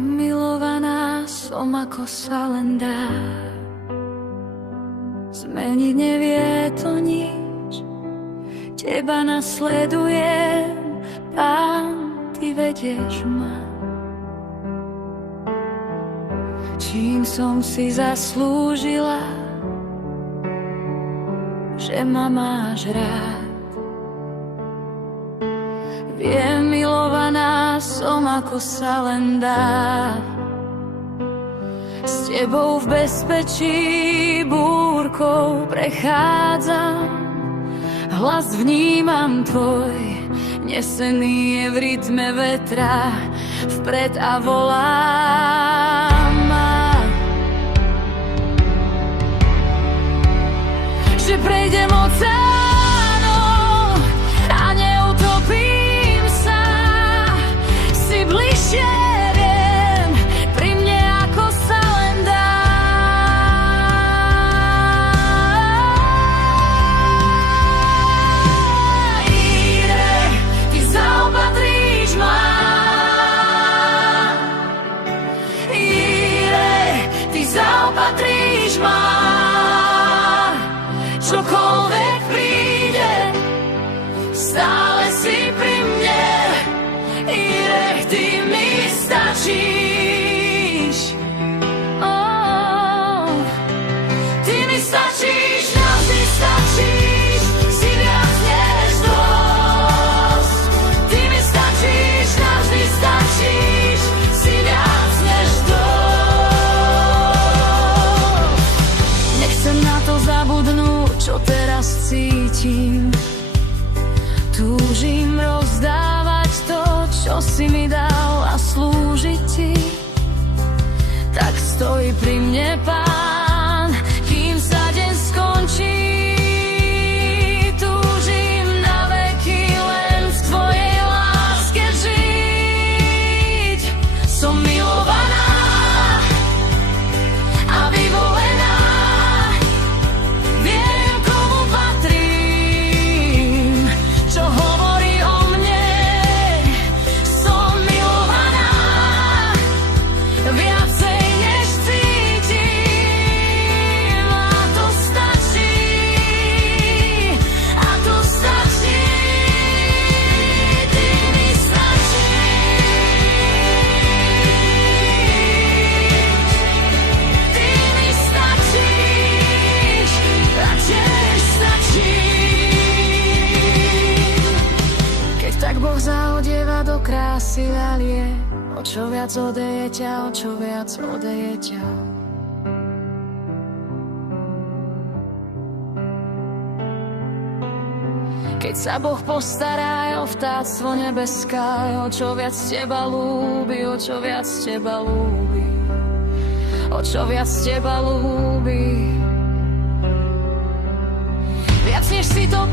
milovaná som, ako sa len dá. Zmeniť nevie to nič, teba nasledujem, Pán, ty vedieš ma. Čím som si zaslúžila, že ma máš rád. Viem, milovaná som, ako sa len dá. S tebou v bezpečí búrkou prechádzam. Hlas vnímam tvoj, nesený je v rytme vetra, vpred a volám ma. Že prejdem oceánom a neutopím sa, si bližšie, viem, pri mne ako sa len dá. Ide, ty zaopatríš ma. Ide, ty zaopatríš ma. Čokoľvek príde, stále si pri mne. Irek, ty mi stačíš. Oh, ty mi stačíš, navždy stačíš. Si viac než dosť. Ty mi stačíš, navždy stačíš. Si viac než dosť. Nechcem na to zabudnúť, čo teraz cítim. Túžim rozdávať to, čo si mi dal, a slúžiť ti. Tak stoj pri mne, Pán, kým sa deň skončí. Túžim na veky len v tvojej láske žiť. Som milovaná a vyvolená. Viem, komu patrím, čo hovorí o mne. Som milovaná, viacej než cítim. A to stačí, a to stačí. Ty mi stačíš. Ty mi stačíš, a tiež stačím. Keď tak Boh zaodieva do krásy dalie, o čo viac odeje ťa, o čo viac odeje ťa. Keď sa Boh postará aj o vtáctvo nebeské, o čo viac teba ľúbi, o čo viac teba ľúbi, o čo viac teba ľúbi. Viac než si to